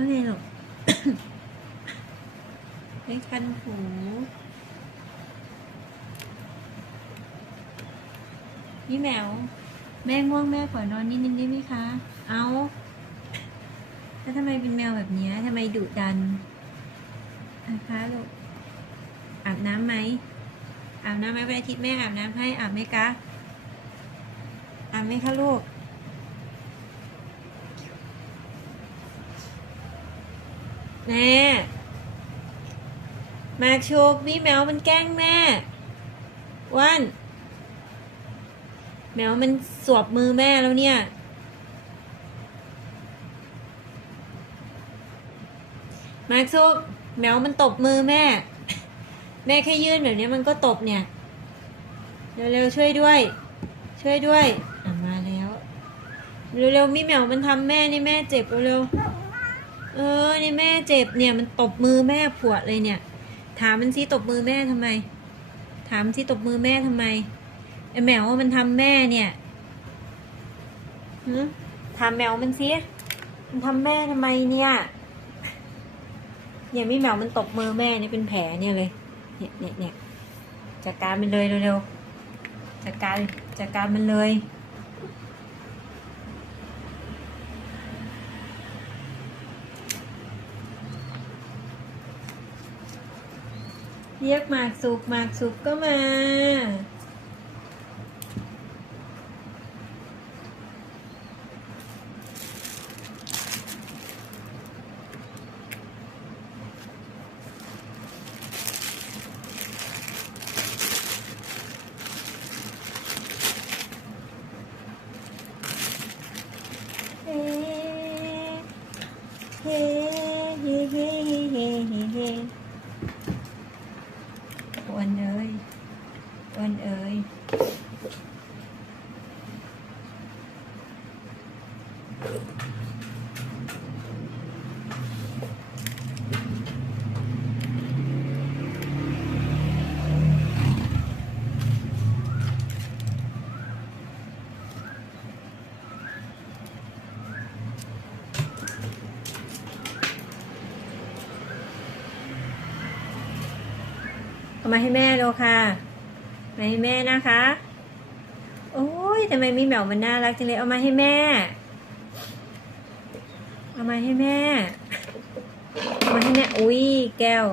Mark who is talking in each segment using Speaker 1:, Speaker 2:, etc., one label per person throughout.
Speaker 1: ว่าไงลูกไม่คันหูพี่แมว แม่ง่วงแม่ขอนอนนิดนึงได้ไหมคะ เอาแล้วทำไมเป็นแมวแบบนี้ทำไมดุดันนะคะลูกอาบน้ำไหมอาบน้ำไหมวันอาทิตย์แม่อาบน้ำให้อาบไหมคะอาบไหมคะลูก แม่ มาโชกพี่แมวมันแกล้งแม่ว่านแมวมันสวบมือแม่แล้วเนี่ย มาโชกแมวมันตบมือแม่ แม่แค่ยื่นแบบนี้มันก็ตบเนี่ย เร็วๆช่วยด้วย ช่วยด้วย อะมาแล้ว เร็วๆมีแมวมันทำแม่นี่แม่เจ็บเร็วๆ ออนี่แม่เจ็บเนี่ยมันตบมือแม่ปวดเลยเนี่ย ถามมันสิตบมือแม่ทำไม ถามสิตบมือแม่ทำไมไอแมวมันทำแม่เนี่ยหืถามแมวมันสิมันทำแม่ทำไมเนี่ยเนี่ยมีแมวมันตบมือแม่เนี่ยเป็นแผลเนี่ยเลย เนี่ยเนี่ยเนี่ยจัดการมันเลยเร็วๆจัดการจัดการมันเลย เรียกหมากสุกหมากสุกก็มาเฮ้เฮ้เฮ้เฮ้เฮ้เฮ้ เฮ้อ้ว เอามาให้แม่ดูค่ะมาให้แม่นะคะ โอ้ยทำไมมีแมวมันน่ารักจังเลย เอามาให้แม่ เอามาให้แม่ เอามาให้แม่ อุ้ยแก้ว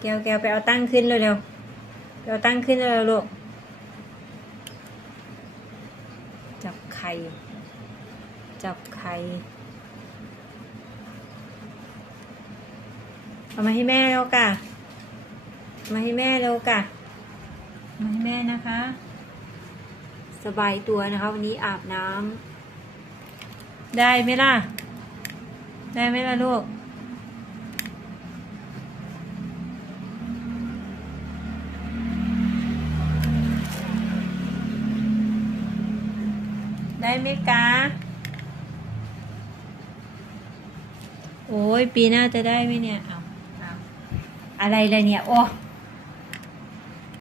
Speaker 1: แก้วแก้วไปเอาตั้งขึ้นเร็วๆไปเอาตั้งขึ้นเร็วๆลูก จับไข่ จับไข่ เอามาให้แม่แล้วก่ะ มาให้แม่เร็วก่ะมาให้แม่นะคะ สบายตัวนะคะ วันนี้อาบน้ำได้ไหมล่ะ ได้ไหมล่ะลูกได้ไหมกะโอ้ยปีหน้าจะได้ไหมเนี่ย เอาเอาอะไรเลยเนี่ย โอ้